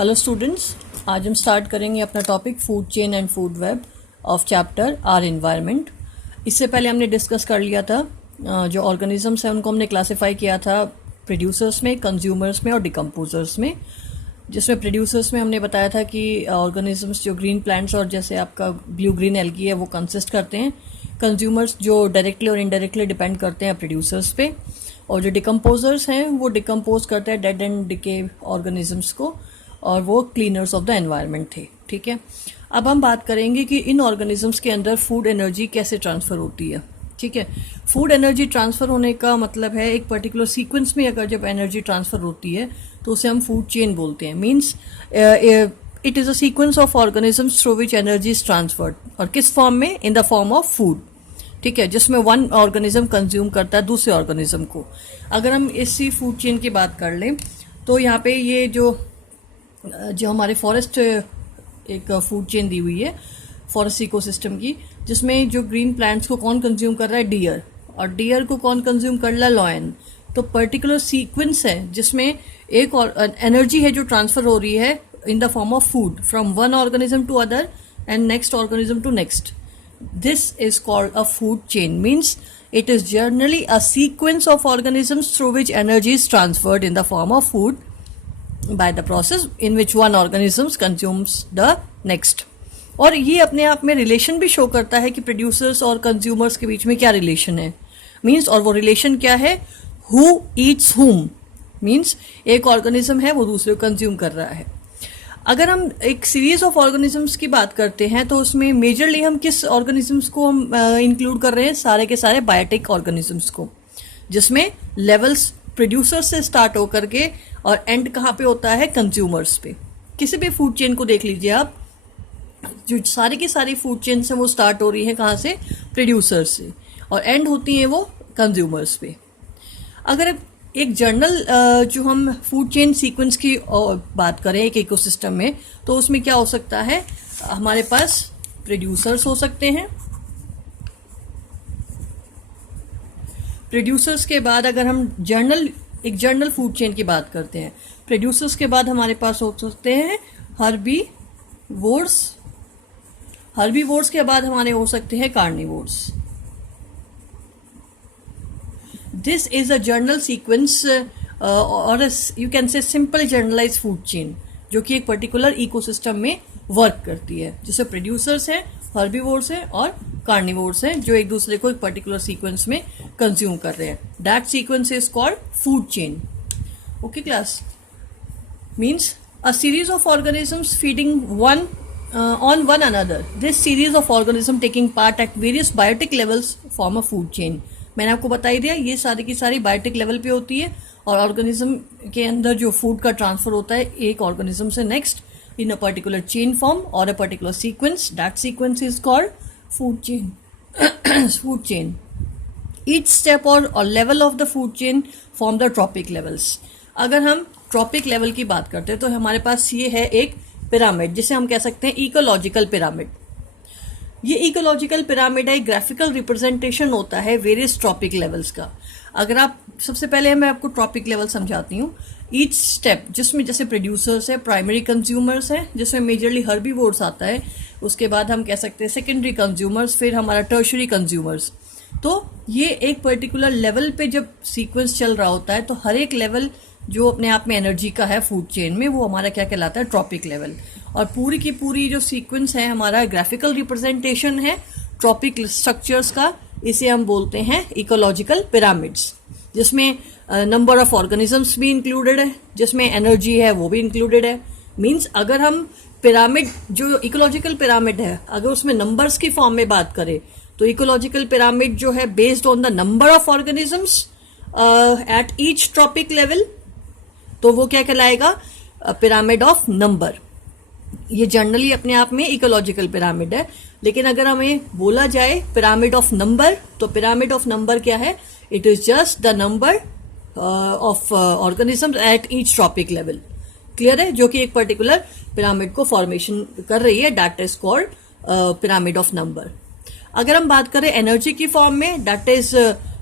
Hello students, आज हम start करेंगे अपना topic food chain and food web of chapter our environment. इससे पहले हमने डिस्कस कर लिया था जो ऑर्गेनिजम्स हैं उनको हमने क्लासिफाई किया था प्रोड्यूसर्स में, कंज्यूमर्स में और डिकम्पोजर्स में। जिसमें प्रोड्यूसर्स में हमने बताया था कि ऑर्गेनिजम्स जो ग्रीन प्लांट्स और जैसे आपका ब्लू ग्रीन एल्गी है वो कंसिस्ट करते हैं। कंज्यूमर्स जो डायरेक्टली और इनडायरेक्टली डिपेंड करते हैं प्रोड्यूसर्स पे, और जो डिकम्पोजर्स हैं वो डिकम्पोज करते हैं डेड एंड डिके ऑर्गेनिजम्स को, और वो क्लीनर्स ऑफ द एनवायरनमेंट थे। ठीक है, अब हम बात करेंगे कि इन ऑर्गेनिजम्स के अंदर फूड एनर्जी कैसे ट्रांसफ़र होती है। ठीक है, फूड एनर्जी ट्रांसफ़र होने का मतलब है एक पर्टिकुलर सीक्वेंस में अगर जब एनर्जी ट्रांसफ़र होती है तो उसे हम फूड चेन बोलते हैं। Means it is a sequence of organisms through which energy is transferred, और किस फॉर्म में? इन द फॉर्म ऑफ फूड। ठीक है, जिसमें वन ऑर्गेनिज्म कंज्यूम करता है दूसरे ऑर्गेनिज्म को। अगर हम इसी फूड चेन की बात कर लें तो यहाँ पे ये जो हमारे फॉरेस्ट एक फूड चेन दी हुई है फॉरेस्ट इकोसिस्टम की, जिसमें जो ग्रीन प्लांट्स को कौन कंज्यूम कर रहा है? डियर, और डियर को कौन कंज्यूम कर रहा है? लॉयन। तो पर्टिकुलर सीक्वेंस है जिसमें एक और एनर्जी है जो ट्रांसफर हो रही है in the form of food from one organism to other and next organism to next. This is called a food chain. Means it is generally a sequence of organisms through which energy is transferred in the form of food by the process in which one organism consumes the next. और ये अपने आप में relation भी show करता है कि producers और कंज्यूमर्स के बीच में क्या रिलेशन है। मीन्स, और वो रिलेशन क्या है? Who eats whom. मीन्स एक ऑर्गेनिज्म है वो दूसरे को कंज्यूम कर रहा है। अगर हम एक सीरीज ऑफ ऑर्गेनिजम्स की बात करते हैं तो उसमें मेजरली हम किस ऑर्गेनिजम्स को हम इंक्लूड कर रहे हैं? सारे के सारे बायोटिक ऑर्गेनिजम्स को, जिसमें लेवल्स प्रोड्यूसर से स्टार्ट होकर के और एंड कहाँ पे होता है? कंज्यूमर्स पे। किसी भी फूड चेन को देख लीजिए आप, जो सारी की सारी फूड चेन है वो स्टार्ट हो रही है कहाँ से? प्रोड्यूसर से, और एंड होती है वो कंज्यूमर्स पे। अगर एक जनरल जो हम फूड चेन सीक्वेंस की बात करें एक इकोसिस्टम में, तो उसमें क्या हो सकता है? हमारे पास प्रोड्यूसर्स हो सकते हैं। प्रोड्यूसर्स के बाद अगर हम एक जनरल फूड चेन की बात करते हैं, प्रोड्यूसर्स के बाद हमारे पास हो सकते हैं हर्बीवोर्स। हर्बीवोर्स के बाद हमारे हो सकते हैं carnivores. This is a general sequence or you can say simple generalized food chain, जो कि एक पर्टिकुलर इकोसिस्टम में वर्क करती है, जिसमें प्रोड्यूसर्स हैं, हर्बीवोर्स हैं और कार्निवोर्स हैं जो एक दूसरे को एक पर्टिकुलर सीक्वेंस में कंज्यूम कर रहे हैं। That sequence is called food chain. Okay class, means a series of organisms feeding on one another. This series of organisms taking part at various biotic levels form a food chain. मैंने आपको बता ही दिया, ये सारी की सारी biotic level पे होती है, और ऑर्गेनिज्म के अंदर जो फूड का ट्रांसफर होता है एक ऑर्गेनिज्म से next in a particular chain form और a particular sequence. That sequence is called food chain. Food chain, each step or level of the food chain form the trophic levels. अगर हम trophic level की बात करते हैं तो हमारे पास ये है एक पिरामिड, जिसे हम कह सकते हैं इकोलॉजिकल पिरामिड। ये इकोलॉजिकल पिरामिड है, ग्राफिकल रिप्रेजेंटेशन होता है वेरियस ट्रॉपिक लेवल्स का। अगर आप सबसे पहले मैं आपको ट्रॉपिक लेवल समझाती हूँ। ईच स्टेप, जिसमें जैसे प्रोड्यूसर्स है, प्राइमरी कंज्यूमर्स है जिसमें मेजरली हर्बीवोर्स आता है, उसके बाद हम कह सकते हैं सेकेंडरी कंज्यूमर्स, फिर हमारा टर्शरी कंज्यूमर्स। तो ये एक पर्टिकुलर लेवल पे जब सीक्वेंस चल रहा होता है तो हर एक लेवल जो अपने आप में एनर्जी का है फूड चेन में, वो हमारा क्या कहलाता है? Trophic level. और पूरी की पूरी जो सीक्वेंस है हमारा ग्राफिकल रिप्रेजेंटेशन है ट्रॉपिक स्ट्रक्चर्स का, इसे हम बोलते हैं इकोलॉजिकल पिरामिड्स, जिसमें नंबर ऑफ ऑर्गेनिजम्स भी इंक्लूडेड है, जिसमें एनर्जी है वो भी इंक्लूडेड है। मीन्स अगर हम पिरामिड जो इकोलॉजिकल पिरामिड है अगर उसमें नंबर्स की फॉर्म में बात करें तो इकोलॉजिकल पिरामिड जो है based on the number of organisms eight each trophic level, तो वो क्या कहलाएगा? Pyramid of number. ये जनरली अपने आप में इकोलॉजिकल पिरामिड है, लेकिन अगर हमें बोला जाए पिरामिड ऑफ नंबर, तो पिरामिड ऑफ नंबर क्या है? It is just the number of organisms eight each trophic level. Clear है? जो कि एक पर्टिकुलर पिरामिड को फॉर्मेशन कर रही है, that is called pyramid of number. अगर हम बात करें एनर्जी की फॉर्म में, that is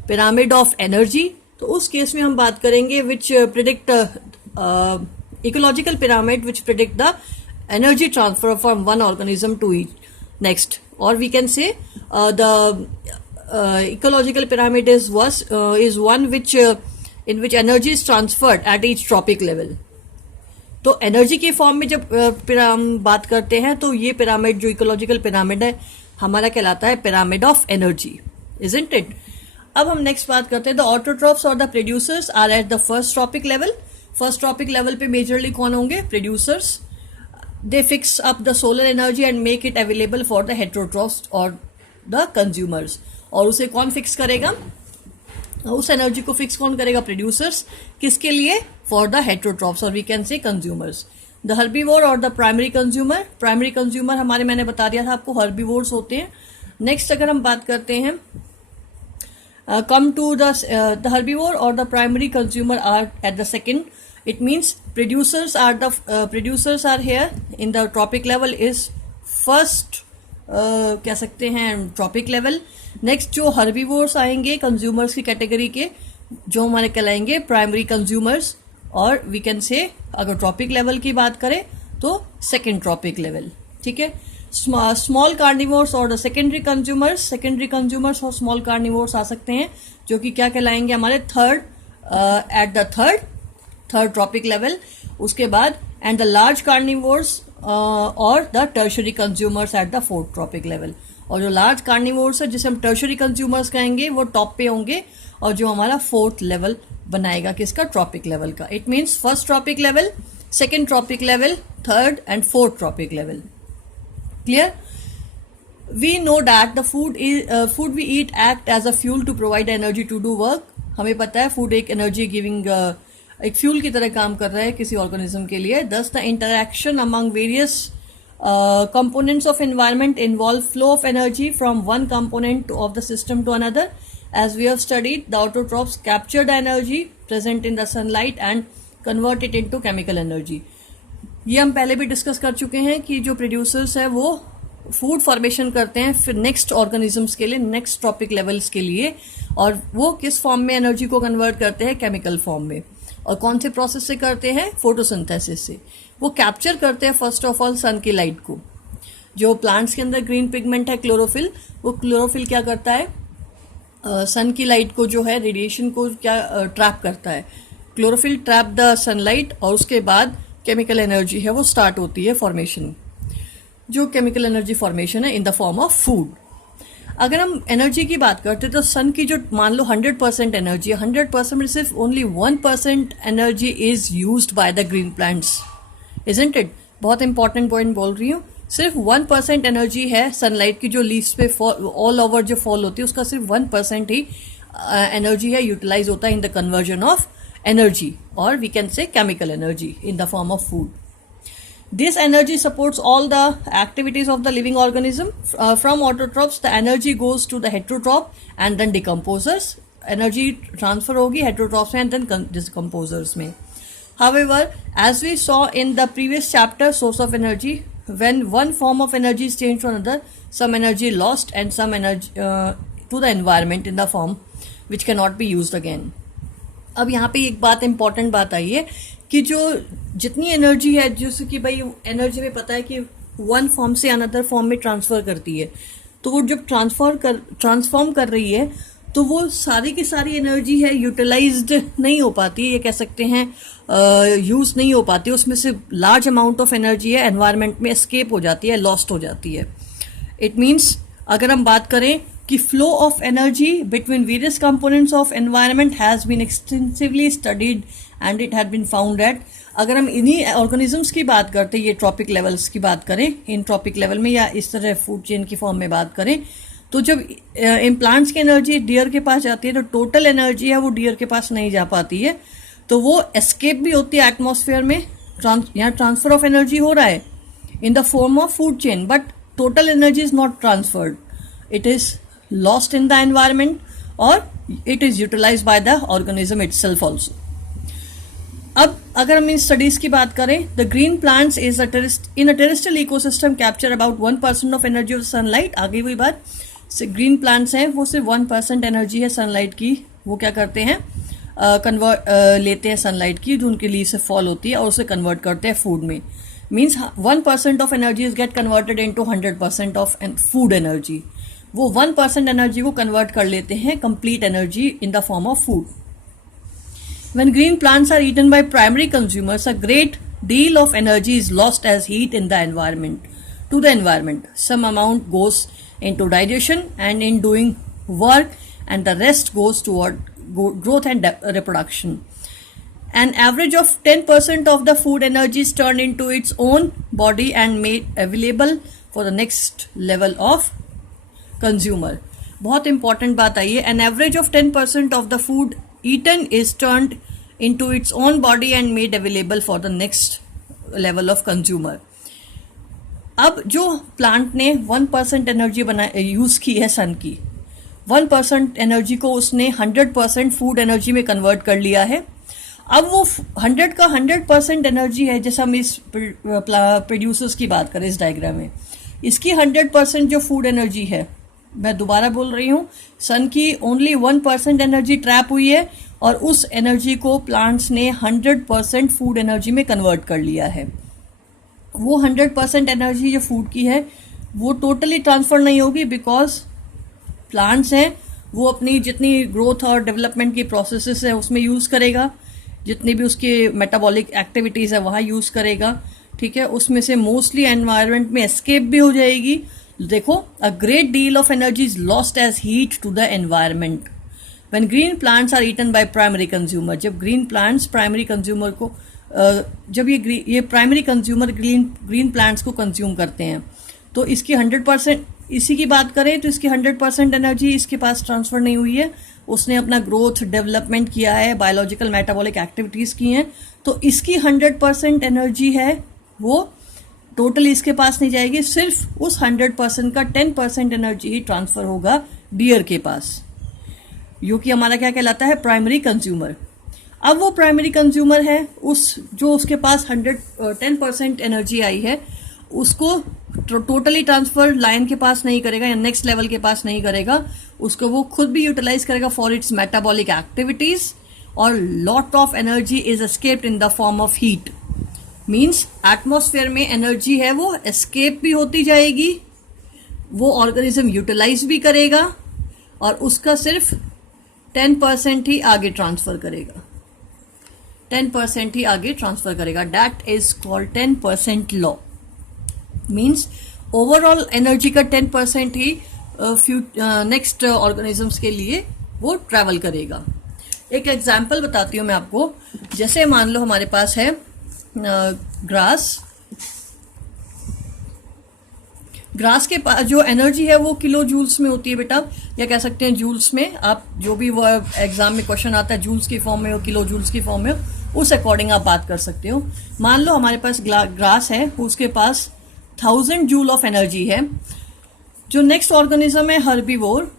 pyramid of energy. तो उस केस में हम बात करेंगे विच predict ecological pyramid which predict the energy transfer from one organism to each next, or we can say the ecological pyramid is one which in which energy is transferred at each trophic level. तो energy के form में जब हम बात करते हैं तो ये पिरामिड जो इकोलॉजिकल पिरामिड है हमारा कहलाता है pyramid of energy, isn't it. अब हम नेक्स्ट बात करते हैं द ऑटोट्रॉफ्स और the producers are at the first trophic level. First trophic level पे मेजरली कौन होंगे? Producers. They fix up the solar energy and make it available for the heterotrophs और द कंज्यूमर्स. और उसे कौन फिक्स करेगा? उस एनर्जी को फिक्स कौन करेगा? प्रोड्यूसर्स. किसके लिए? फॉर द हेटेरोट्रॉफ्स और we can say consumers. The herbivore और the primary consumer. Primary consumer हमारे मैंने बता दिया था आपको हर्बीवोर्स होते हैं. नेक्स्ट अगर हम बात करते हैं come to the herbivore or the primary consumer are at the second. It means producers are here in the trophic level is first कह सकते हैं ट्रॉपिक लेवल. नेक्स्ट जो हर्बीवोर्स आएंगे कंज्यूमर्स की कैटेगरी के जो हमारे कहलाएंगे प्राइमरी कंज्यूमर्स, और वी कैन से अगर ट्रॉपिक लेवल की बात करें तो सेकेंड ट्रॉपिक लेवल. ठीक है. स्मॉल कार्निवोर्स और द सेकेंडरी कंज्यूमर्स और स्मॉल कार्निवोर्स आ सकते हैं जो कि क्या कहलाएंगे हमारे third at the third trophic level. उसके बाद एंड द लार्ज कार्निवोर्स और the tertiary consumers at the fourth trophic level. और जो लार्ज कार्निवोर्स है जिसे हम टर्शरी कंज्यूमर्स कहेंगे वो टॉप पे होंगे और जो हमारा फोर्थ लेवल बनाएगा किसका? ट्रॉपिक लेवल का. It means first trophic level, second trophic level, third and fourth trophic level. Clear? We know that the food we eat act as a fuel to provide energy to do work. हमें पता है food एक energy giving एक fuel की तरह काम कर रहा है किसी ऑर्गेनिज्म के लिए. Thus the interaction among various components of environment involve flow of energy from one component of the system to another. As we have studied, the autotrophs capture the energy present in the sunlight and convert it into chemical energy. ये हम पहले भी discuss कर चुके हैं कि जो producers है वो फूड फॉर्मेशन करते हैं फिर नेक्स्ट ऑर्गेनिजम्स के लिए, नेक्स्ट ट्रॉपिक लेवल्स के लिए, और वो किस फॉर्म में एनर्जी को कन्वर्ट करते हैं? केमिकल फॉर्म में. और कौन से प्रोसेस से करते हैं? फोटोसिंथेसिस से. वो कैप्चर करते हैं फर्स्ट ऑफ ऑल सन की लाइट को. जो प्लांट्स के अंदर ग्रीन पिगमेंट है क्लोरोफिल, वो क्लोरोफिल क्या करता है? सन की लाइट को जो है रेडिएशन को क्या ट्रैप करता है? क्लोरोफिल ट्रैप द सनलाइट और उसके बाद केमिकल एनर्जी है वो स्टार्ट होती है फॉर्मेशन. जो केमिकल एनर्जी फॉर्मेशन है in the form of food. अगर हम एनर्जी की बात करते हैं तो सन की जो मान लो 100% एनर्जी है, 100% में सिर्फ only 1% energy is used by the green plants, isn't it? बहुत इंपॉर्टेंट पॉइंट बोल रही हूँ. सिर्फ 1% एनर्जी है सनलाइट की जो लीव्स पे ऑल ओवर जो फॉल होती है उसका सिर्फ 1% ही एनर्जी है यूटिलाइज होता है in the conversion of energy, or we can say chemical energy in the form of food. This energy supports all the activities of the living organism. From autotrophs the energy goes to the heterotroph and then decomposers. Energy transfer होगी heterotrophs में and then decomposers में. However, as we saw in the previous chapter, source of energy, when one form of energy is changed to another, some energy lost and some energy to the environment in the form which cannot be used again. अब यहाँ पे एक बात important बात आई है कि जो जितनी एनर्जी है जैसे कि भाई एनर्जी में पता है कि वन फॉर्म से अनदर फॉर्म में ट्रांसफर करती है, तो वो जब ट्रांसफॉर्म कर रही है तो वो सारी की सारी एनर्जी है यूटिलाइज्ड नहीं हो पाती है, ये कह सकते हैं यूज नहीं हो पाती. उसमें से लार्ज अमाउंट ऑफ एनर्जी है एनवायरनमेंट में एस्केप हो जाती है, लॉस्ट हो जाती है. इट मीन्स अगर हम बात करें कि flow of energy between various components of environment has been extensively studied and it had been found that. अगर हम इन्हीं ऑर्गेनिजम्स की बात करते हैं, ये ट्रॉपिक लेवल्स की बात करें, इन ट्रॉपिक लेवल में या इस तरह फूड चेन की फॉर्म में बात करें, तो जब इन प्लांट्स की एनर्जी डियर के पास जाती है तो टोटल एनर्जी है वो डियर के पास नहीं जा पाती है, तो वो एस्केप भी होती है एटमॉस्फेयर में. यहाँ ट्रांसफर ऑफ एनर्जी हो रहा है in the form of food chain, but total energy is not transferred, it is lost in the environment or it is utilized by the organism itself also. अब अगर हम in studies की बात करें, the green plants is in a terrestrial ecosystem capture about 1% of energy of sunlight. आगे वही बात, green plants हैं वो सिर्फ 1% एनर्जी है सनलाइट की, वो क्या करते हैं कन्वर्ट लेते हैं सनलाइट की, जो उनके लिए से फॉल होती है, और उसे कन्वर्ट करते हैं फूड में. Means 1% of energy is get converted into 100% of food energy. वो 1% एनर्जी को कन्वर्ट कर लेते हैं complete energy in the form of food. When green plants are eaten by primary consumers, a great deal of energy is lost as heat in the environment. To the environment, some amount goes into digestion and in doing work, and the rest goes toward growth and reproduction. An average of 10% of the food energy is turned into its own body and made available for the next level of consumer. बहुत important बात आई है. An average of 10% of the food eaten is turned into its own body and made available for the next level of consumer. अब जो plant ने 1% energy use की है सन की, 1% energy को उसने 100% फूड एनर्जी में कन्वर्ट कर लिया है. अब वो 100 का 100% एनर्जी है, जैसे हम इस प्रोड्यूसर्स की बात करें इस डायग्राम में, इसकी 100% जो फूड एनर्जी है, मैं दोबारा बोल रही हूँ, सन की ओनली 1% एनर्जी ट्रैप हुई है और उस एनर्जी को प्लांट्स ने 100% फूड एनर्जी में कन्वर्ट कर लिया है. वो 100% एनर्जी जो फूड की है वो टोटली ट्रांसफर नहीं होगी, बिकॉज प्लांट्स हैं वो अपनी जितनी ग्रोथ और डेवलपमेंट की प्रोसेसेस है उसमें यूज़ करेगा, जितनी भी उसकी मेटाबॉलिक एक्टिविटीज़ है वहाँ यूज़ करेगा. ठीक है, उसमें से मोस्टली एनवायरनमेंट में एस्केप भी हो जाएगी. देखो, a great deal of energy is lost as heat to the environment when green plants are eaten by primary consumer. जब ग्रीन प्लांट्स प्राइमरी कंज्यूमर को जब ये प्राइमरी कंज्यूमर ग्रीन प्लांट्स को कंज्यूम करते हैं, तो इसकी 100%, इसी की बात करें तो इसकी 100% एनर्जी इसके पास ट्रांसफ़र नहीं हुई है. उसने अपना ग्रोथ डेवलपमेंट किया है, बायोलॉजिकल मेटाबॉलिक एक्टिविटीज़ की हैं, तो इसकी 100% एनर्जी है वो टोटल इसके पास नहीं जाएगी. सिर्फ उस 100% का 10% एनर्जी ही ट्रांसफ़र होगा डियर के पास, जो कि हमारा क्या कहलाता है, प्राइमरी कंज्यूमर. अब वो प्राइमरी कंज्यूमर है, जो उसके पास 10% एनर्जी आई है उसको टोटली ट्रांसफ़र लाइन के पास नहीं करेगा या नेक्स्ट लेवल के पास नहीं करेगा. उसको वो खुद भी यूटिलाइज करेगा फॉर इट्स मेटाबॉलिक एक्टिविटीज़, और lot of energy is escaped in the form of heat. Means atmosphere में एनर्जी है वो एस्केप भी होती जाएगी, वो ऑर्गेनिज्म यूटिलाइज भी करेगा, और उसका सिर्फ 10% ही आगे ट्रांसफ़र करेगा. 10% ही आगे ट्रांसफ़र करेगा. That is called 10% law. Means overall energy का 10% ही नेक्स्ट ऑर्गेनिजम्स के लिए वो ट्रैवल करेगा. एक एग्जाम्पल बताती हूँ मैं आपको. जैसे मान लो हमारे पास है ग्रास के पास जो एनर्जी है वो किलो जूल्स में होती है बेटा, या कह सकते हैं जूल्स में. आप जो भी वो एग्जाम में क्वेश्चन आता है जूल्स की फॉर्म में हो, किलो जूल्स की फॉर्म में हो, उस अकॉर्डिंग आप बात कर सकते हो. मान लो हमारे पास ग्रास है, उसके पास 1000 जूल ऑफ एनर्जी है. जो नेक्स्ट ऑर्गेनिज्म है हर्बीवोर,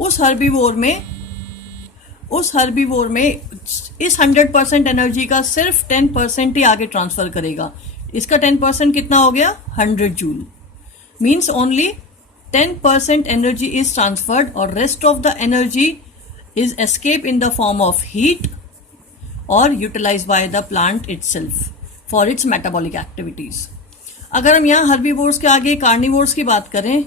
उस हर्बीवोर में इस 100% एनर्जी का सिर्फ 10% ही आगे ट्रांसफर करेगा. इसका 10% कितना हो गया, 100 joule. Means only 10% energy is transferred और rest of the energy is escape in the form of heat और utilize by the plant itself for its metabolic activities. अगर हम यहाँ हर्बीवोर्स के आगे कार्निवोर्स की बात करें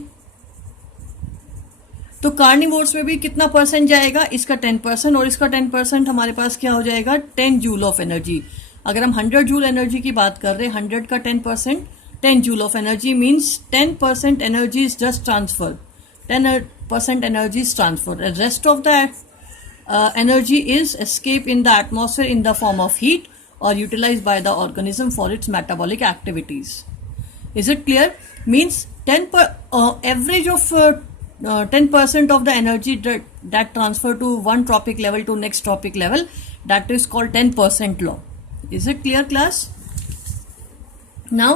तो कार्निवोर्स में भी कितना परसेंट जाएगा, इसका 10%, और इसका 10% हमारे पास क्या हो जाएगा, 10 जूल ऑफ एनर्जी. अगर हम 100 जूल एनर्जी की बात कर रहे हैं, 100 का 10%, 10 joule of energy means 10% energy is just transfer, 10% energy is transfer. Rest of the energy is escape in the atmosphere in the form of heat or utilized by the organism for its metabolic activities. Is it clear? Means average of 10% of the energy that transfer to one tropic level to next tropic level, that is called 10% law. Is it clear, class? Now,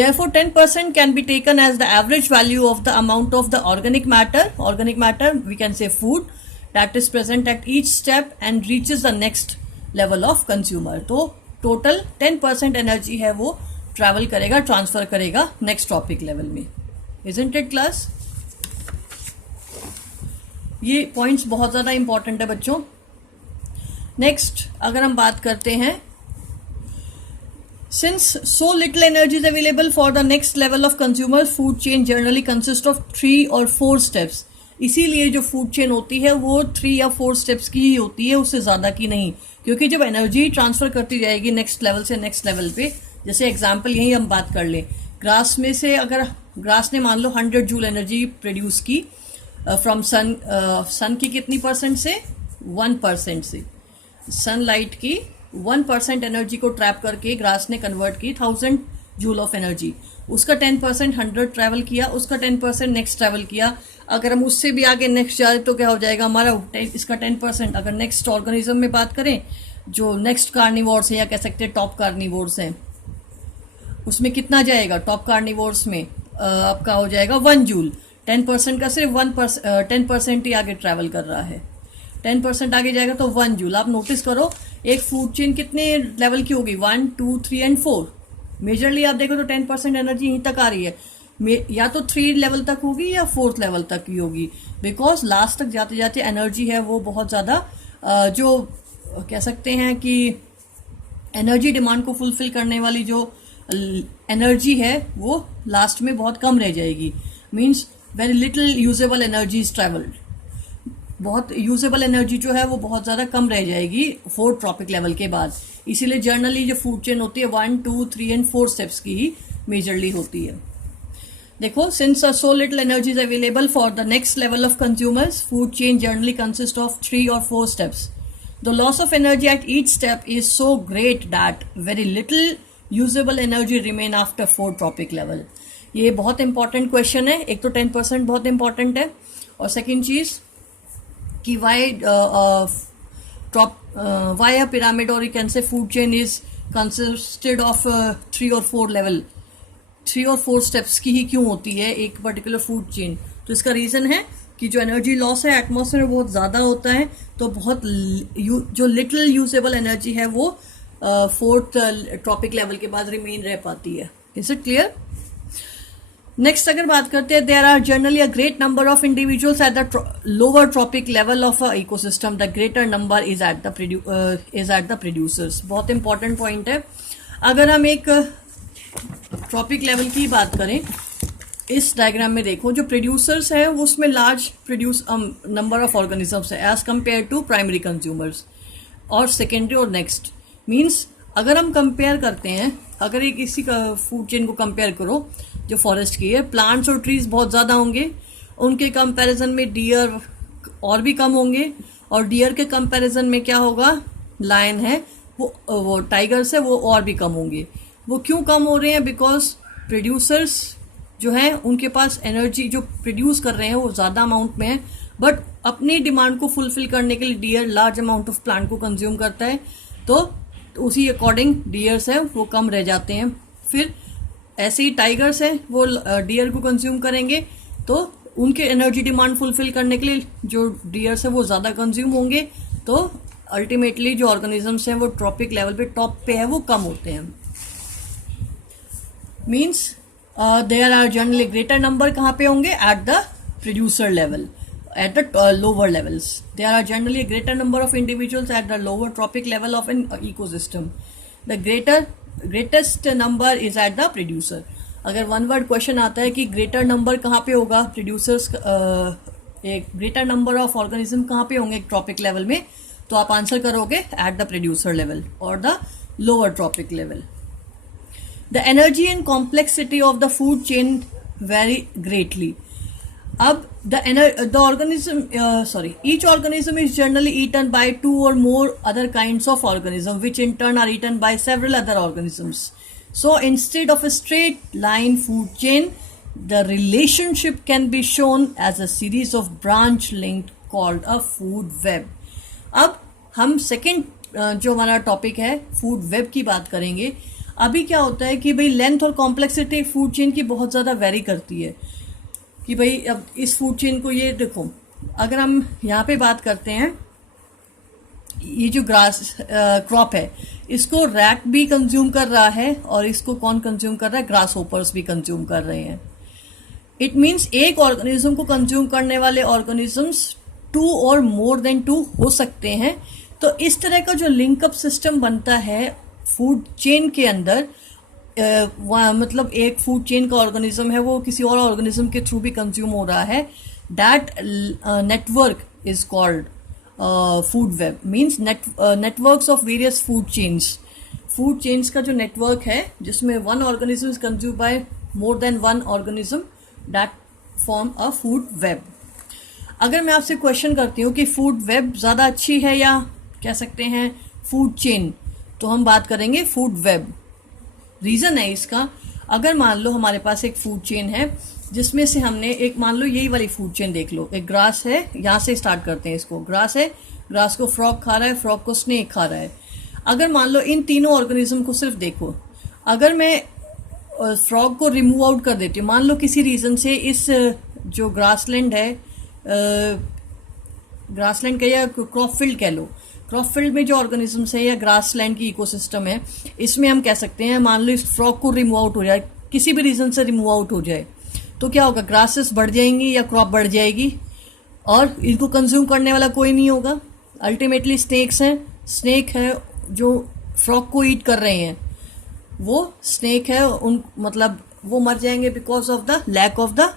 therefore 10% can be taken as the average value of the amount of the organic matter, we can say food, that is present at each step and reaches the next level of consumer. तो total 10% energy है वो travel करेगा, transfer करेगा next topic level में. Isn't it class? ये points बहुत ज़्यादा important है बच्चों। नेक्स्ट अगर हम बात करते हैं, since so little energy is available for the next level of consumers, food chain generally consists of 3 or 4 steps। इसीलिए जो फूड चेन होती है वो 3 या 4 स्टेप्स की ही होती है, उससे ज़्यादा की नहीं, क्योंकि जब एनर्जी ट्रांसफ़र करती जाएगी नेक्स्ट लेवल से नेक्स्ट लेवल पे, जैसे एग्जांपल यही हम बात कर लें, ग्रास में से अगर ग्रास ने मान लो 100 जूल एनर्जी प्रोड्यूस की फ्रॉम सन, सन की कितनी परसेंट से, 1% से, सनलाइट की 1% एनर्जी को ट्रैप करके ग्रास ने कन्वर्ट की 1000 जूल ऑफ एनर्जी, उसका 10% 100 ट्रैवल किया, उसका 10% नेक्स्ट ट्रैवल किया। अगर हम उससे भी आगे नेक्स्ट जाए तो क्या हो जाएगा हमारा, इसका 10%। अगर नेक्स्ट ऑर्गेनिज्म में बात करें, जो नेक्स्ट कार्निवोर्स है या कह सकते हैं टॉप कार्निवोर्स हैं, उसमें कितना जाएगा, टॉप कार्निवोर्स में आपका हो जाएगा 1 जूल। 10% का सिर्फ 10% ही आगे ट्रैवल कर रहा है, 10% आगे जाएगा तो 1 जूल। आप नोटिस करो एक फूड चेन कितने लेवल की होगी, 1, 2, 3 एंड 4। मेजरली आप देखो तो 10% एनर्जी यहीं तक आ रही है, या तो 3 लेवल तक होगी या 4th लेवल तक की होगी, बिकॉज लास्ट तक जाते जाते एनर्जी है वो बहुत ज़्यादा जो कह सकते हैं कि एनर्जी डिमांड को फुलफिल करने वाली जो एनर्जी है वो लास्ट में बहुत कम रह जाएगी। Means very little usable energy is travelled, बहुत यूजेबल एनर्जी जो है वो बहुत ज़्यादा कम रह जाएगी 4 ट्रॉपिक लेवल के बाद। इसीलिए जर्नली जो फूड चेन होती है 1, 2, 3 एंड 4 स्टेप्स की ही मेजरली होती है। देखो, since so little energy is available for the next level of consumers, food chain generally consist of 3 or 4 steps। The loss of energy at each step is so great that very little usable energy remain after 4 trophic level. ये बहुत important question है। एक तो 10% बहुत important है, और second चीज कि Y a pyramid or you can say food chain is consisted of 3 or 4 level, 3 or 4 steps की ही क्यों होती है एक पर्टिकुलर फूड चेन। तो इसका रीज़न है कि जो एनर्जी लॉस है एटमॉस्फेयर में बहुत ज़्यादा होता है, तो बहुत जो लिटिल यूजेबल एनर्जी है वो 4th ट्रॉपिक लेवल के बाद रिमेन रह पाती है। Is it clear? नेक्स्ट अगर बात करते हैं, there are generally a great number of individuals at the lower trophic level of a ecosystem, the greater number is at the producers. बहुत इंपॉर्टेंट पॉइंट है। अगर हम एक ट्रॉपिक लेवल की बात करें, इस डायग्राम में देखो जो प्रोड्यूसर्स हैं उसमें लार्ज नंबर ऑफ ऑर्गेनिजम्स है as compare to primary consumers और सेकेंडरी और नेक्स्ट। मीन्स अगर हम कंपेयर करते हैं, अगर एक किसी का फूड चेन को कंपेयर करो जो फॉरेस्ट की है, प्लांट्स और ट्रीज बहुत ज़्यादा होंगे, उनके कंपैरिजन में डियर और भी कम होंगे, और डियर के कंपैरिजन में क्या होगा, लायन है वो टाइगर्स है वो और भी कम होंगे। वो क्यों कम हो रहे हैं? बिकॉज प्रोड्यूसर्स जो हैं उनके पास एनर्जी जो प्रोड्यूस कर रहे हैं वो ज़्यादा अमाउंट में है, बट अपनी डिमांड को फुलफिल करने के लिए deer large amount of plant को कंज्यूम करता है, तो उसी अकॉर्डिंग डियर्स है वो कम रह जाते हैं। फिर ऐसे ही टाइगर्स हैं वो डियर को कंज्यूम करेंगे, तो उनके एनर्जी डिमांड फुलफिल करने के लिए जो डियर्स है वो ज़्यादा कंज्यूम होंगे, तो अल्टीमेटली जो ऑर्गेनिजम्स हैं वो ट्रॉपिक लेवल पे टॉप पे है वो कम होते हैं। Means there are generally greater number कहाँ पे होंगे, at the producer level, at the lower levels. There are generally a greater number of individuals at the lower trophic level of an ecosystem. The greatest number is at the producer. अगर one word question आता है कि greater number कहाँ पे होगा, producers एक greater number of organism कहाँ पे होंगे ट्रॉपिक लेवल में, तो आप आंसर करोगे एट द प्रोड्यूसर लेवल और the lower trophic level. The energy and complexity of the food chain very greatly. अब each organism is generally eaten by 2 or more other kinds of organism, which in turn are eaten by several other organisms. So instead of a straight line food chain, the relationship can be shown as a series of branch linked called a food web. अब हम second जो हमारा topic है food web की बात करेंगे। अभी क्या होता है कि भाई लेंथ और कॉम्प्लेक्सिटी फूड चेन की बहुत ज़्यादा वेरी करती है कि भाई अब इस फूड चेन को ये देखो, अगर हम यहाँ पे बात करते हैं, ये जो ग्रास क्रॉप है इसको रैट भी कंज्यूम कर रहा है, और इसको कौन कंज्यूम कर रहा है, ग्रास होपर्स भी कंज्यूम कर रहे हैं। इट मीन्स एक ऑर्गेनिज्म को कंज्यूम करने वाले ऑर्गेनिजम्स 2 और मोर देन 2 हो सकते हैं। तो इस तरह का जो लिंकअप सिस्टम बनता है फूड चेन के अंदर, मतलब एक फूड चेन का ऑर्गेनिज्म है वो किसी और ऑर्गेनिज्म के थ्रू भी कंज्यूम हो रहा है, that network is called food web. Means networks of various food chains. Food chains का जो नेटवर्क है जिसमें one organism is consume by more than one organism, that form a food web. अगर मैं आपसे क्वेश्चन करती हूँ कि फूड वेब ज़्यादा अच्छी है या कह सकते हैं फूड चेन, तो हम बात करेंगे फूड वेब। रीज़न है इसका, अगर मान लो हमारे पास एक फूड चेन है जिसमें से हमने एक, मान लो यही वाली फूड चेन देख लो, एक ग्रास है, यहाँ से स्टार्ट करते हैं इसको, ग्रास है, ग्रास को फ्रॉग खा रहा है, फ्रॉग को स्नेक खा रहा है। अगर मान लो इन तीनों ऑर्गेनिज्म को सिर्फ देखो, अगर मैं फ्रॉग को रिमूव आउट कर देती हूँ, मान लो किसी रीज़न से इस जो ग्रासलैंड है, ग्रासलैंड कह या क्रॉप फील्ड कह लो, क्रॉप फील्ड में जो ऑर्गेनिजम्स है या ग्रासलैंड की इकोसिस्टम है, इसमें हम कह सकते हैं मान लो इस फ्रॉग को रिमूव आउट हो जाए, किसी भी रीज़न से रिमूव आउट हो जाए, तो क्या होगा, ग्रासेस बढ़ जाएंगी या क्रॉप बढ़ जाएगी, और इनको कंज्यूम करने वाला कोई नहीं होगा। अल्टीमेटली स्नेक्स हैं, स्नेक है जो फ्रॉग को ईट कर रहे हैं, वो स्नेक है, उन मतलब वो मर जाएंगे because of the lack of the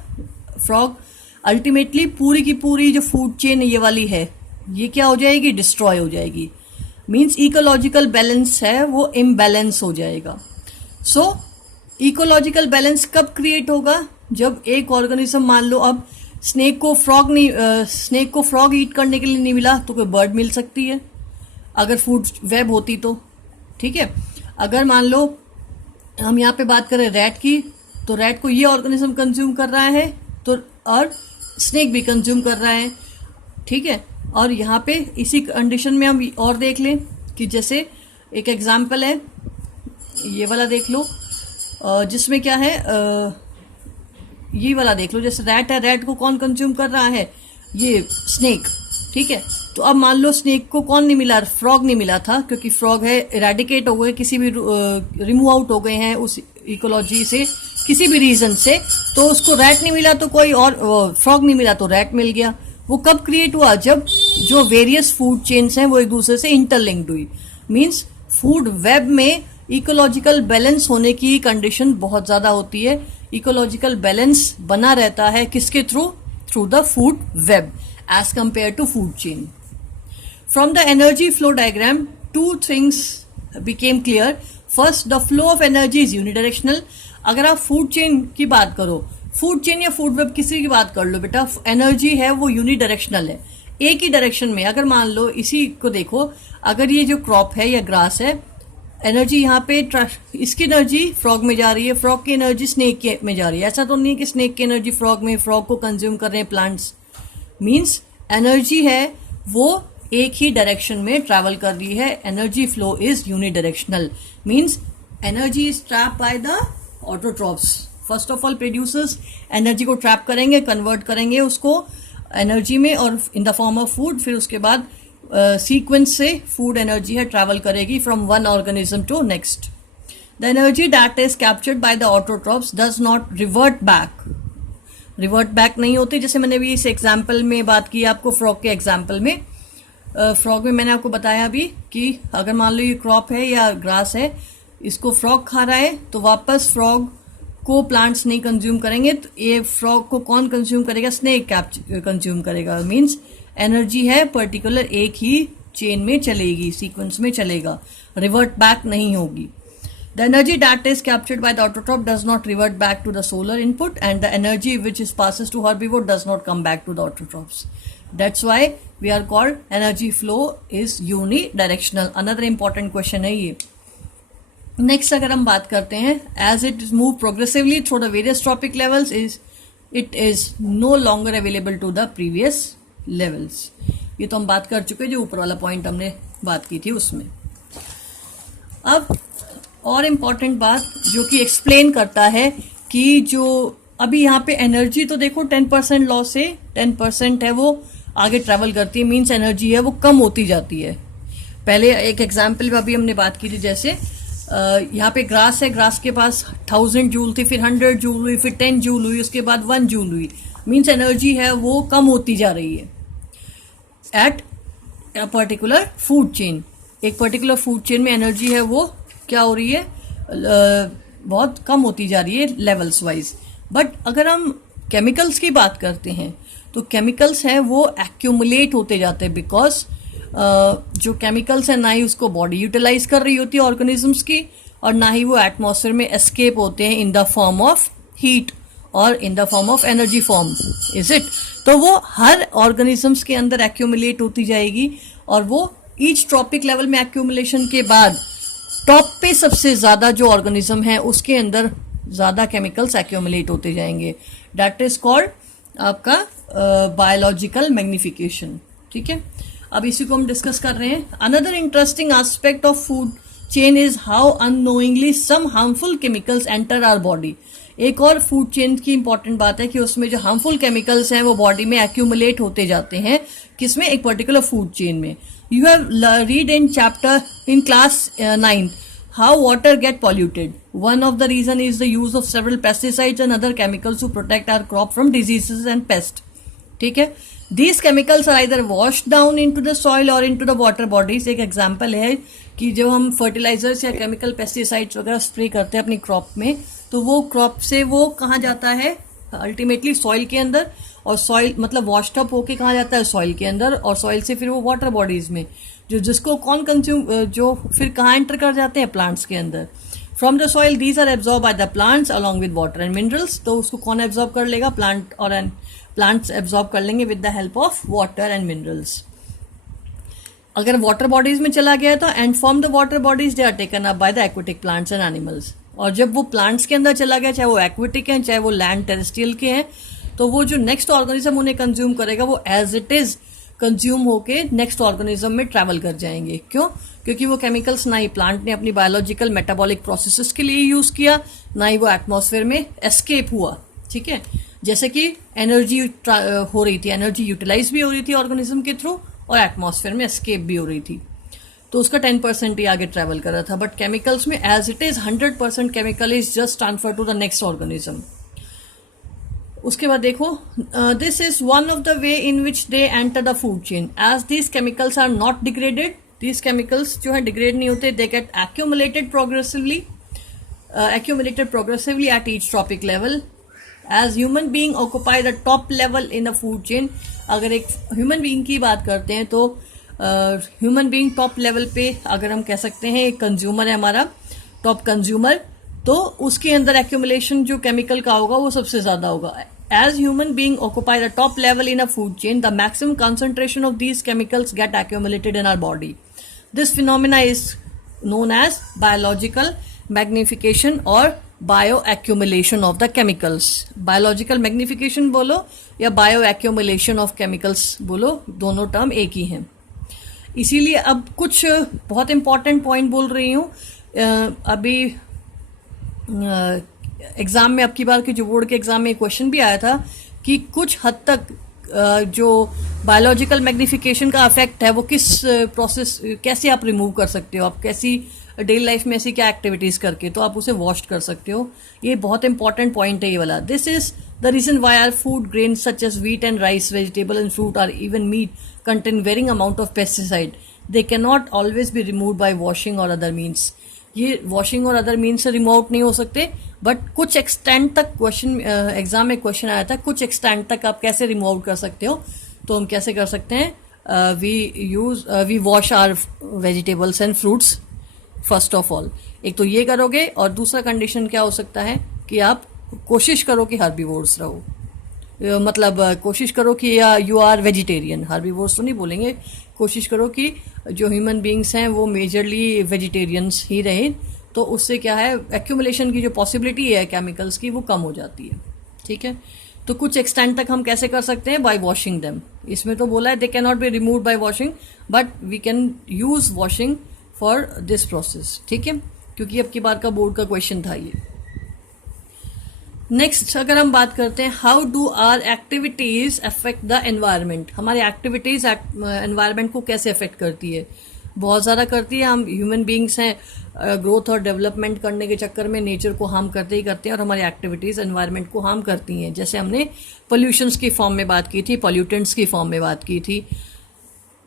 frog. Ultimately पूरी की पूरी जो फूड चेन ये वाली है, ये क्या हो जाएगी, डिस्ट्रॉय हो जाएगी। मीन्स इकोलॉजिकल बैलेंस है वो इम्बैलेंस हो जाएगा। सो इकोलॉजिकल बैलेंस कब क्रिएट होगा, जब एक ऑर्गेनिज्म, मान लो अब स्नेक को फ्रॉग ईट करने के लिए नहीं मिला तो कोई बर्ड मिल सकती है, अगर फूड वेब होती तो, ठीक है। अगर मान लो हम यहाँ पे बात करें रैट की, तो रैट को ये ऑर्गेनिज्म कंज्यूम कर रहा है, तो और स्नेक भी कंज्यूम कर रहा है, ठीक है। और यहाँ पे इसी कंडीशन में हम और देख लें कि जैसे एक एग्जाम्पल है ये वाला देख लो, जिसमें क्या है, ये वाला देख लो, जैसे रैट है, रैट को कौन कंज्यूम कर रहा है, ये स्नेक, ठीक है। तो अब मान लो स्नेक को कौन नहीं मिला, फ्रॉग नहीं मिला था, क्योंकि फ्रॉग है इरेडिकेट हो गए, किसी भी रिमूव आउट हो गए हैं उस इकोलॉजी से किसी भी रीजन से, तो उसको रैट नहीं मिला तो कोई और, फ्रॉग नहीं मिला तो रैट मिल गया। वो कब क्रिएट हुआ, जब जो वेरियस फूड चेन्स हैं वो एक दूसरे से इंटरलिंक्ड हुई। मीन्स फूड वेब में इकोलॉजिकल बैलेंस होने की कंडीशन बहुत ज़्यादा होती है। इकोलॉजिकल बैलेंस बना रहता है किसके through, through the food web as compare to food chain. From the energy flow diagram two things became clear. First, the flow of energy is unidirectional. अगर आप फूड चेन की बात करो, फूड चेन या फूड वेब किसी की बात कर लो बेटा, एनर्जी है वो यूनिडायरेक्शनल है, एक ही डायरेक्शन में। अगर मान लो इसी को देखो, अगर ये जो क्रॉप है या ग्रास है, एनर्जी यहाँ पे इसकी एनर्जी फ्रॉग में जा रही है, फ्रॉग की एनर्जी स्नेक के में जा रही है। ऐसा तो नहीं है कि स्नेक की एनर्जी फ्रॉग में, फ्रॉग को कंज्यूम कर रहे हैं प्लांट्स। मीन्स एनर्जी है वो एक ही डायरेक्शन में ट्रैवल कर रही है। Energy flow is unidirectional. Means energy is trap by the autotrophs. First of all producers energy को ट्रैप करेंगे, कन्वर्ट करेंगे उसको एनर्जी में और in the form of food. फिर उसके बाद सीक्वेंस से फूड एनर्जी है ट्रैवल करेगी from one organism to next. The energy that is captured by the autotrophs does not revert back. Revert back नहीं होती, जैसे मैंने भी इस एग्जाम्पल में बात की आपको, फ्रॉग के एग्जाम्पल में। फ्रॉग में मैंने आपको बताया अभी कि अगर मान लो ये क्रॉप है या ग्रास है, इसको फ्रॉग खा रहा है, तो वापस फ्रॉग को प्लांट्स नहीं कंज्यूम करेंगे, तो ये फ्रॉग को कौन कंज्यूम करेगा, स्नेक कंज्यूम करेगा। मीन्स एनर्जी है पर्टिकुलर एक ही चेन में चलेगी, सीक्वेंस में चलेगा, रिवर्ट बैक नहीं होगी। The energy that is captured by the autotroph does not revert back to the solar input, and the energy which is passes to herbivore does not come back to the autotrophs. That's why we are called energy flow is unidirectional. Another important question है ये। Next अगर हम बात करते हैं, as it move progressively through the various trophic levels, it is no longer available to the previous levels. ये तो हम बात कर चुके, जो ऊपर वाला पॉइंट हमने बात की थी उसमें। अब और इम्पॉर्टेंट बात जो कि एक्सप्लेन करता है कि जो अभी यहाँ पे एनर्जी तो देखो 10% लॉस से 10% है वो आगे ट्रैवल करती है। मीन्स एनर्जी है वो कम होती जाती है। पहले एक एग्जाम्पल में अभी हमने बात की थी, जैसे यहाँ पे ग्रास है, ग्रास के पास 1000 जूल थी, फिर 100 जूल हुई, फिर 10 जूल हुई, उसके बाद 1 जूल हुई। मीन्स एनर्जी है वो कम होती जा रही है। At a particular food chain. एक पर्टिकुलर फूड चेन में एनर्जी है वो क्या हो रही है, बहुत कम होती जा रही है लेवल्स वाइज। बट अगर हम केमिकल्स की बात करते हैं तो केमिकल्स हैं वो एक्यूमुलेट होते जाते हैं, बिकॉज जो केमिकल्स हैं ना ही उसको बॉडी यूटिलाइज कर रही होती है ऑर्गेनिजम्स की, और ना ही वो एटमॉस्फेयर में एस्केप होते हैं in the form of heat और in the form of energy form, is it. तो वो हर ऑर्गेनिजम्स के अंदर एक्यूमुलेट होती जाएगी, और वो ईच ट्रॉपिक लेवल में एक्यूमुलेशन के बाद टॉप पे सबसे ज्यादा जो ऑर्गेनिज्म है उसके अंदर ज्यादा केमिकल्स एक्यूमुलेट होते जाएंगे। दैट इज कॉल्ड आपका बायोलॉजिकल मैग्निफिकेशन। ठीक है, अब इसी को हम डिस्कस कर रहे हैं। Another interesting aspect of food chain is how unknowingly some harmful chemicals enter our body. एक और फूड चेन की इंपॉर्टेंट बात है कि उसमें जो हार्मफुल केमिकल्स हैं वो बॉडी में एक्यूमुलेट होते जाते हैं, किसमें, एक पर्टिकुलर फूड चेन में। You have read in chapter in class 9 how water get polluted. One of the reason is the use of several pesticides and other chemicals to protect our crop from diseases and pests. ठीक है, these chemicals are either washed down into the soil or into the water bodies. एक example है कि जब हम fertilisers या chemical pesticides वगैरह spray करते हैं अपनी क्रॉप में, तो वो क्रॉप से वो कहाँ जाता है, अल्टीमेटली सॉइल के अंदर, और सॉइल मतलब वॉश्ड अप होके कहाँ जाता है, सॉइल के अंदर, और सॉइल से फिर वो वाटर बॉडीज में, जो जिसको कौन कंज्यूम, जो फिर कहाँ एंटर कर जाते हैं, प्लांट्स के अंदर। From the soil these are absorb by the plants along with water and minerals. तो उसको कौन एब्जॉर्ब कर लेगा, प्लांट, और प्लांट्स एब्जॉर्ब कर लेंगे with the help of water and minerals. अगर वाटर बॉडीज में चला गया तो and from the water bodies they are taken up by the aquatic plants and animals. और जब वो प्लांट्स के अंदर चला गया, चाहे वो एक्वेटिक हैं चाहे वो लैंड टेरेस्ट्रियल के हैं, तो वो जो नेक्स्ट ऑर्गेनिज्म उन्हें कंज्यूम करेगा वो एज इट इज कंज्यूम होके नेक्स्ट ऑर्गेनिज्म में ट्रैवल कर जाएंगे। क्यों? क्योंकि वो केमिकल्स ना ही प्लांट ने अपनी बायोलॉजिकल मेटाबॉलिक प्रोसेसेस के लिए यूज किया, ना ही वो एटमॉस्फेयर में एस्केप हुआ। ठीक है, जैसे कि एनर्जी हो रही थी, एनर्जी यूटिलाइज भी हो रही थी ऑर्गेनिज्म के थ्रू, और एटमॉस्फेयर में एस्केप भी हो रही थी, तो उसका 10% ही आगे ट्रैवल कर रहा था। बट केमिकल्स में as it is 100% chemical is just transfer to the next organism. उसके बाद देखो, this is one of the way in which they enter the food chain as these chemicals are not degraded. These chemicals जो है degrade नहीं होते, they get accumulated progressively at each trophic level. As human being occupy the top level in the food chain. अगर एक human being की बात करते हैं तो ह्यूमन बीइंग टॉप लेवल पे, अगर हम कह सकते हैं एक कंज्यूमर है हमारा, टॉप कंज्यूमर, तो उसके अंदर एक्यूमुलेशन जो केमिकल का होगा वो सबसे ज्यादा होगा। As human being occupy the top level in a food chain, the maximum concentration of these chemicals get accumulated in our body. This phenomena is known as biological magnification or bioaccumulation of the chemicals. Biological magnification बोलो या bioaccumulation of chemicals बोलो, दोनों term एक ही हैं। इसीलिए अब कुछ बहुत इंपॉर्टेंट पॉइंट बोल रही हूँ। अभी एग्जाम में, अब की बार के जो बोर्ड के एग्जाम में क्वेश्चन भी आया था कि कुछ हद तक जो बायोलॉजिकल मैग्निफिकेशन का इफेक्ट है वो किस प्रोसेस, कैसे आप रिमूव कर सकते हो, आप कैसी डेली लाइफ में ऐसी क्या एक्टिविटीज करके, तो आप उसे वॉश कर सकते हो। ये बहुत इंपॉर्टेंट पॉइंट है ये वाला। This is the reason why are food grain such as wheat and rice, vegetable and fruit are even meat contain varying amount of pesticide. They can not always be remove by washing और other means. ये washing और other means से remove out नहीं हो सकते, but कुछ extent तक question, exam में क्वेश्चन आया था, कुछ एक्सटेंट तक आप कैसे रिमूव आउट कर सकते हो। तो हम कैसे कर सकते हैं, we wash our vegetables and fruits first of all. एक तो ये करोगे, और दूसरा कंडीशन क्या हो सकता है कि आप कोशिश करो कि हर्बीवोर्स रहो, मतलब कोशिश करो कि यू आर वेजिटेरियन। हर्बीवोर्स तो नहीं बोलेंगे, कोशिश करो कि जो ह्यूमन बींग्स हैं वो मेजरली वेजिटेरियंस ही रहे, तो उससे क्या है, एक्यूमुलेशन की जो पॉसिबिलिटी है केमिकल्स की वो कम हो जाती है। ठीक है, तो कुछ एक्सटेंट तक हम कैसे कर सकते हैं, बाय वॉशिंग देम। इसमें तो बोला है they can not be remove by washing, but we can use washing for this process. ठीक है, क्योंकि अब की बार का बोर्ड का क्वेश्चन था ये। नेक्स्ट अगर हम बात करते हैं, how do our activities affect the environment. हमारी एक्टिविटीज एनवायरमेंट को कैसे अफेक्ट करती है, बहुत ज़्यादा करती है। हम ह्यूमन बींग्स हैं, ग्रोथ और डेवलपमेंट करने के चक्कर में नेचर को हार्म करते ही करते हैं, और हमारी एक्टिविटीज़ एनवायरनमेंट को हार्म करती हैं। जैसे हमने पोल्यूशंस की फॉर्म में बात की थी, पॉल्यूटेंट्स की फॉर्म में बात की थी।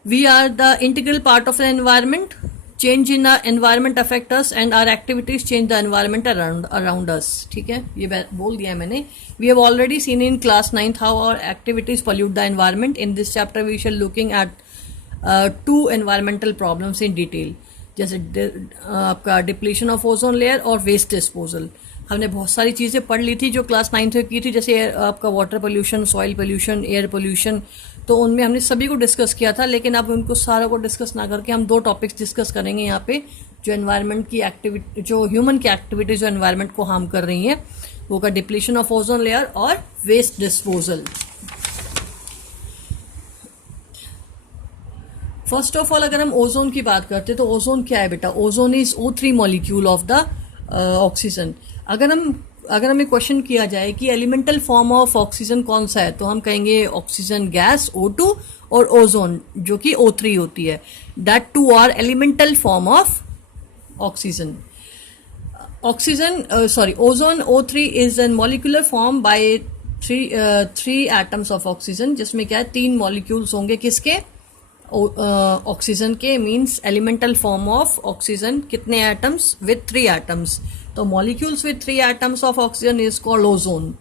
We are the integral part of an environment. Change in our environment affect us and our activities change the environment around us. ठीक है, ये बोल दिया है मैंने. We have already seen in class 9th how our activities pollute the environment. In this chapter we shall looking at two environmental problems in detail. जैसे आपका depletion of ozone layer और वेस्ट डिस्पोजल. हमने बहुत सारी चीज़ें पढ़ ली थी जो क्लास 9th में की थी, जैसे आपका water pollution, soil pollution, air pollution. तो उनमें हमने सभी को डिस्कस किया था, लेकिन अब उनको सारा को डिस्कस ना करके हम दो टॉपिक्स डिस्कस करेंगे यहाँ पे, जो एनवायरनमेंट की एक्टिविटी, जो ह्यूमन की एक्टिविटी जो एनवायरनमेंट को हार्म कर रही हैं, वो का डिप्लीशन ऑफ ओजोन लेयर और waste disposal. First of all अगर हम ओजोन की बात करते हैं तो ओजोन क्या है बेटा? Ozone is O3 molecule of the oxygen. अगर हमें क्वेश्चन किया जाए कि एलिमेंटल फॉर्म ऑफ ऑक्सीजन कौन सा है, तो हम कहेंगे ऑक्सीजन गैस O2 और ओजोन जो कि O3 होती है. That two are elemental form of oxygen. Ozone O3 is an molecular form by three atoms of oxygen, जिसमें क्या है, 3 मॉलिक्यूल्स होंगे किसके? ऑक्सीजन के. Means elemental form of oxygen कितने एटम्स? With 3 atoms. तो molecules with 3 atoms of oxygen is called ozone.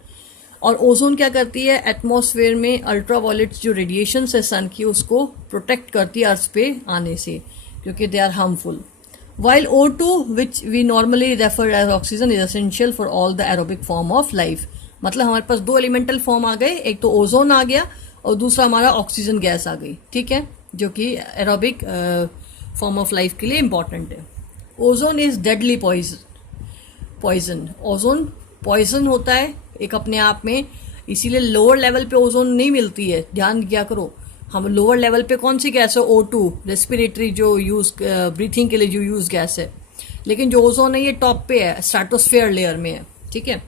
और ozone क्या करती है? एटमॉस्फेयर में अल्ट्रावायलेट जो रेडिएशन है सन की, उसको प्रोटेक्ट करती है अर्थ पे आने से, क्योंकि they are harmful. While O2 which we normally refer as oxygen is essential for all the aerobic form of life. मतलब हमारे पास 2 एलिमेंटल फॉर्म आ गए, एक तो ओजोन आ गया और दूसरा हमारा ऑक्सीजन गैस आ गई. ठीक है, जो कि एरोबिक फॉर्म ऑफ लाइफ के लिए इंपॉर्टेंट है. Ozone is deadly poison. Ozone poison होता है एक अपने आप में, इसीलिए लोअर लेवल पे ओजोन नहीं मिलती है. ध्यान दिया करो. हम लोअर लेवल पे कौन सी गैस है? O2, रेस्पिरेटरी जो यूज ब्रीथिंग के लिए जो यूज गैस है. लेकिन जो ओजोन है ये टॉप पे है, स्ट्रेटोस्फेयर लेयर में है. ठीक है.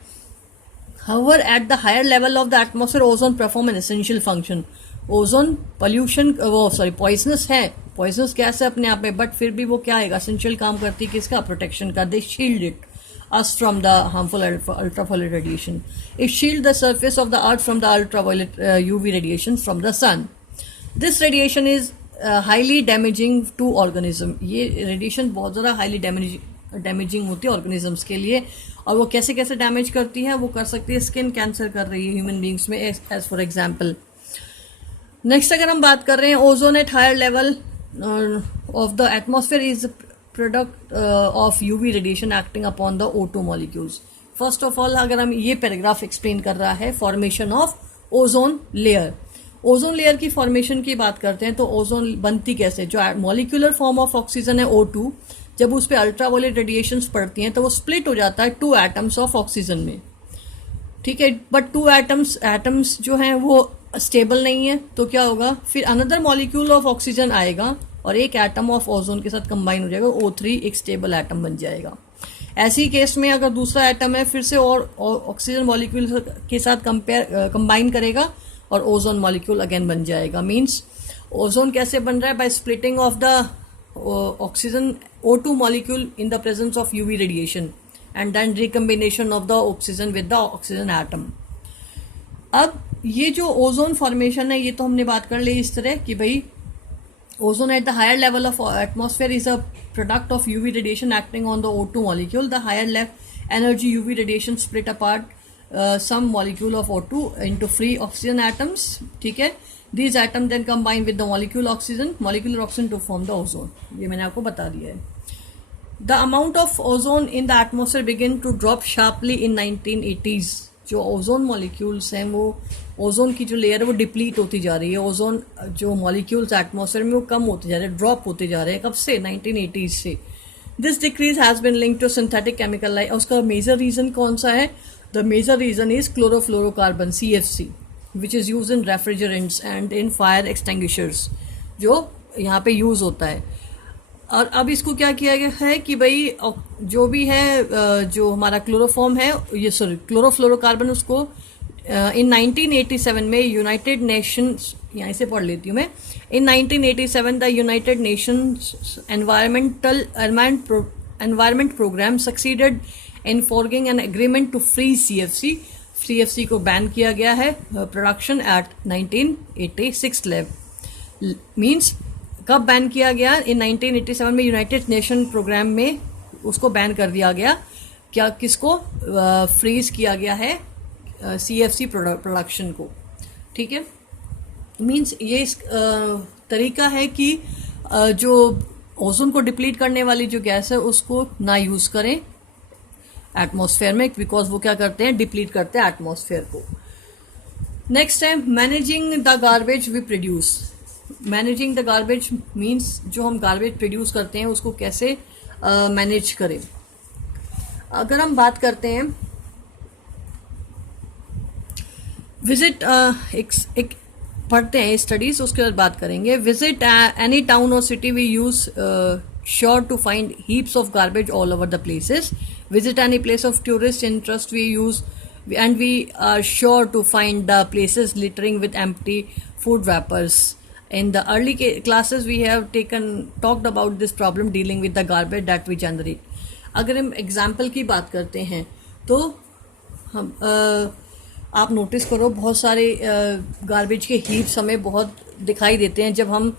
However, at the higher level of the atmosphere, ozone perform an essential function. Ozone pollution poisonous है, पॉइजनस गैस है अपने आप में, बट फिर भी वो क्या है? एसेंशियल काम करती है किसका? प्रोटेक्शन का. They shield it us from the harmful ultraviolet radiation. It shield the surface of the earth from the ultraviolet UV radiation from the sun. This radiation is highly damaging to organism. ये radiation बहुत ज़्यादा highly damaging होती है organisms के लिए. और वो कैसे कैसे डैमेज करती है? वो कर सकती है स्किन कैंसर कर रही है ह्यूमन बींग्स में, एज फॉर एग्जाम्पल. नेक्स्ट अगर हम बात कर रहे हैं, ozone at higher level of the atmosphere is product of UV radiation acting upon the O2 molecules. First of all अगर हम ये पैराग्राफ एक्सप्लेन कर रहा है formation of ozone layer. Ozone layer की फॉर्मेशन की बात करते हैं तो ओजोन बनती कैसे? जो मॉलिक्यूलर फॉर्म ऑफ ऑक्सीजन है O2, जब उस पर अल्ट्रावायलेट रेडिएशंस पड़ती हैं तो वो स्प्लिट हो जाता है 2 एटम्स ऑफ ऑक्सीजन में. ठीक है, बट 2 एटम्स जो हैं वो स्टेबल नहीं है, तो क्या होगा? फिर अनदर मॉलिक्यूल ऑफ ऑक्सीजन आएगा और एक एटम ऑफ ओजोन के साथ कंबाइन हो जाएगा, O3 एक स्टेबल एटम बन जाएगा. ऐसी केस में अगर दूसरा एटम है फिर से और ऑक्सीजन मॉलिक्यूल के साथ कंबाइन करेगा और ओजोन मॉलिक्यूल अगेन बन जाएगा. मीन्स ओजोन कैसे बन रहा है? By splitting of the oxygen O2 molecule in the presence of UV radiation and then recombination of the oxygen with the oxygen atom. अब ये जो ओजोन फॉर्मेशन है ये तो हमने बात कर ली इस तरह कि भाई ozone at the higher level of atmosphere is a product of UV radiation acting on the O2 molecule. The higher energy UV radiation split apart some molecule of O2 into free oxygen atoms. ठीक है, these atoms then combine with the molecular oxygen to form the ozone. ये मैंने आपको बता दिया है. The amount of ozone in the atmosphere began to drop sharply in 1980s. जो ozone molecules हैं वो ओजोन की जो लेयर है वो डिप्लीट होती जा रही है. ओजोन जो मॉलिक्यूल्स एटमॉस्फेयर में वो कम होते जा रहे हैं, ड्रॉप होते जा रहे हैं. कब से? 1980s से. This decrease has been linked to synthetic chemical like. उसका मेजर रीजन कौन सा है? The major reason is chlorofluorocarbon CFC which is use in refrigerants and in fire extinguishers, जो यहाँ पे यूज होता है. और अब इसको क्या किया गया है कि भाई जो भी है जो हमारा क्लोरोफॉर्म है, ये क्लोरोफ्लोरोकार्बन, उसको इन 1987 में यूनाइटेड नेशंस, यहाँ से पढ़ लेती हूँ मैं. In 1987 the United Nations Environment Programme succeeded in forging an agreement to free CFC को बैन किया गया है प्रोडक्शन एट 1986 लेवल. मीन्स कब बैन किया गया? इन 1987 में यूनाइटेड नेशन प्रोग्राम में उसको बैन कर दिया गया। क्या किसको? फ्रीज किया गया है CFC प्रोडक्शन को। ठीक है, मीन्स ये इस तरीका है कि जो ओजोन को डिप्लीट करने वाली जो गैस है उसको ना यूज़ करें एटमॉस्फेयर में, बिकॉज वो क्या करते हैं? डिप्लीट करते हैं एटमॉस्फेयर को। नेक्स्ट है managing the garbage we produce. Managing the garbage means जो हम गार्बेज प्रोड्यूस करते हैं उसको कैसे मैनेज करें। अगर हम बात करते हैं विजिट एक पढ़ते हैं स्टडीज, उसके बाद बात करेंगे। विजिट एनी टाउन और city we use sure to find heaps of garbage all over the places. Visit any place of tourist interest we use, and we are sure to find the places littering with empty food wrappers. In the early classes we have talked about this problem dealing with the garbage that we generate. अगर हम example की बात करते हैं तो हम आप notice करो बहुत सारे गार्बेज के हीप्स हमें बहुत दिखाई देते हैं जब हम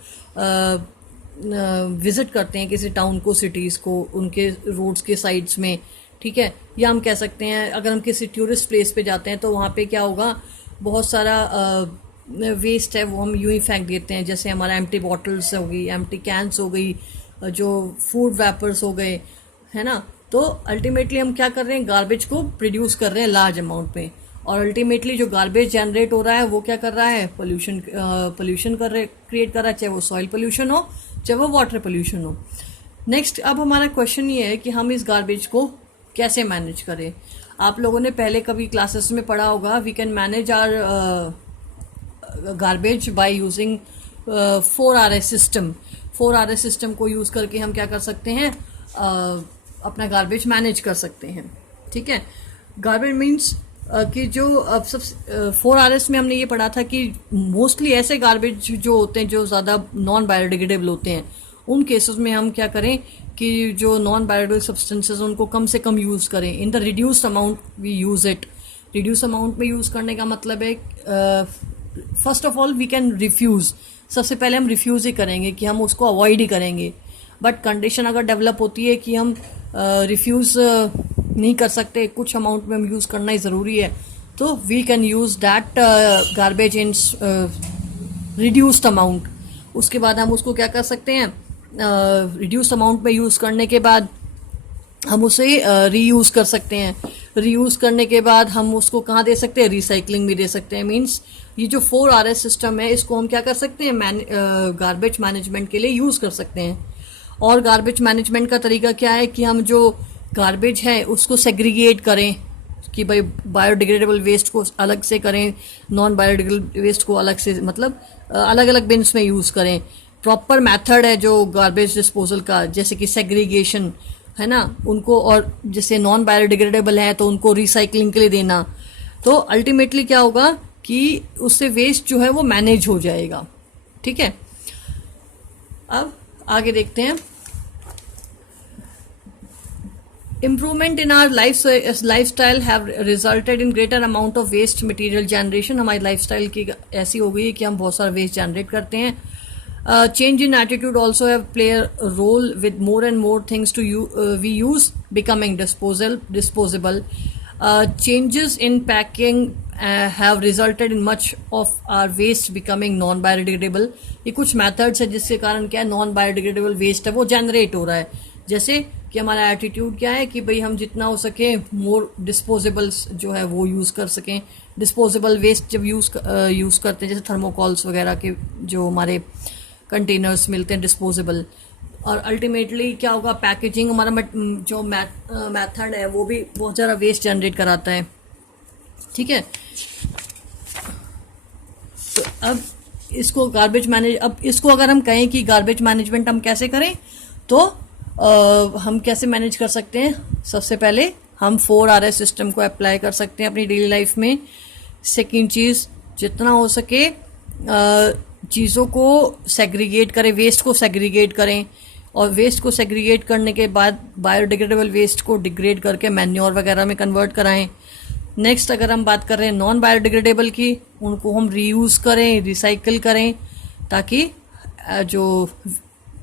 विज़िट करते हैं किसी टाउन को, सिटीज़ को, उनके रोड्स के साइड्स में। ठीक है, या हम कह सकते हैं अगर हम किसी टूरिस्ट प्लेस पे जाते हैं तो वहाँ पे क्या होगा? बहुत सारा वेस्ट है वो हम यूं ही फेंक देते हैं, जैसे हमारा एम्प्टी बॉटल्स हो गई, एम्प्टी कैंस हो गई, जो फूड रैपर्स हो गए, है ना। तो अल्टीमेटली हम क्या कर रहे हैं? गार्बेज को प्रोड्यूस कर रहे हैं लार्ज अमाउंट में, और अल्टीमेटली जो गार्बेज जनरेट हो रहा है वो क्या कर रहा है? पोल्यूशन क्रिएट कर रहा है, चाहे वो सॉइल पोल्यूशन हो, चाहे वो वाटर पोल्यूशन हो। नेक्स्ट, अब हमारा क्वेश्चन ये है कि हम इस गार्बेज को कैसे मैनेज करें। आप लोगों ने पहले कभी क्लासेस में पढ़ा होगा, we can manage our garbage by using 4RS system. 4RS system को यूज़ करके हम क्या कर सकते हैं? अपना गार्बेज मैनेज कर सकते हैं। ठीक है, गार्बेज मीन्स कि जो अब सब 4RS में हमने ये पढ़ा था कि मोस्टली ऐसे गार्बेज जो होते हैं जो ज़्यादा नॉन बायोडिग्रेडेबल होते हैं, उन केसेस में हम क्या करें कि जो नॉन बायोडिग्रेडेबल सब्सटेंसेस उनको कम से कम यूज़ करें। In the reduced amount we use it. Reduce amount में यूज़ करने का मतलब है first of all we can refuse. सबसे पहले हम रिफ्यूज़ ही करेंगे कि हम उसको अवॉइड ही करेंगे, बट कंडीशन अगर डेवलप होती है कि हम रिफ्यूज़ नहीं कर सकते, कुछ अमाउंट में हम यूज़ करना ही ज़रूरी है, तो we can use that garbage in reduced amount. उसके बाद हम उसको क्या कर सकते हैं? रिड्यूस्ड अमाउंट में यूज़ करने के बाद हम उसे रीयूज़ कर सकते हैं। रीयूज़ करने के बाद हम उसको कहाँ दे सकते हैं? रिसाइकलिंग भी दे सकते हैं। मीन्स ये जो 4RS सिस्टम है इसको हम क्या कर सकते हैं? गार्बेज मैनेजमेंट के लिए यूज़ कर सकते हैं। और गार्बेज मैनेजमेंट का तरीका क्या है कि हम जो गार्बेज है उसको सेग्रीगेट करें, कि भाई बायोडिग्रेडेबल वेस्ट को अलग से करें, नॉन बायोडिग्रेडेबल वेस्ट को अलग से, मतलब अलग अलग बिन्स में यूज़ करें। प्रॉपर मेथड है जो गार्बेज डिस्पोजल का, जैसे कि सेग्रीगेशन है ना, उनको, और जैसे नॉन बायोडिग्रेडेबल है तो उनको रिसाइकलिंग के लिए देना। तो अल्टीमेटली क्या होगा कि उससे वेस्ट जो है वो मैनेज हो जाएगा। ठीक है, अब आगे देखते हैं। Improvement in our lifestyle have resulted in greater amount of waste material generation. हमारी लाइफस्टाइल की ऐसी हो गई है कि हम बहुत सारा वेस्ट जनरेट करते हैं। Change in attitude also have play a role with more and more things to we use becoming disposable. Changes in packing have resulted in much of our waste becoming non biodegradable. ये कुछ methods है जिसके कारण क्या है, non biodegradable waste है वो generate हो रहा है। जैसे कि हमारा एटीट्यूड क्या है कि भाई हम जितना हो सके मोर डिस्पोजेबल्स जो है वो यूज़ कर सकें। डिस्पोजेबल वेस्ट जब यूज़ करते हैं, जैसे थर्मोकॉल्स वगैरह के जो हमारे कंटेनर्स मिलते हैं डिस्पोजेबल, और अल्टीमेटली क्या होगा, पैकेजिंग हमारा जो मेथड है वो भी बहुत ज़्यादा वेस्ट जनरेट कराता है। ठीक है, तो अब इसको अगर हम कहें कि गार्बेज मैनेजमेंट हम कैसे करें, तो हम कैसे मैनेज कर सकते हैं? सबसे पहले हम 4RS सिस्टम को अप्लाई कर सकते हैं अपनी डेली लाइफ में। सेकेंड चीज़, जितना हो सके चीज़ों को सेग्रीगेट करें, वेस्ट को सेग्रीगेट करें, और वेस्ट को सेग्रीगेट करने के बाद बायोडिग्रेडेबल वेस्ट को डिग्रेड करके मैन्योर वगैरह में कन्वर्ट कराएं। नेक्स्ट, अगर हम बात कर रहे हैं नॉन बायोडिग्रेडेबल की, उनको हम रीयूज़ करें, रिसाइकिल करें, ताकि जो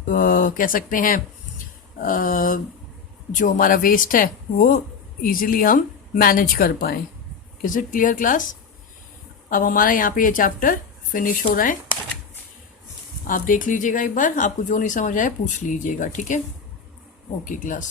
कह सकते हैं जो हमारा वेस्ट है वो इजीली हम मैनेज कर पाएँ। Is it clear class? अब हमारा यहाँ पे ये चैप्टर फिनिश हो रहा है। आप देख लीजिएगा एक बार, आपको जो नहीं समझ आए पूछ लीजिएगा, ठीक है? Okay class.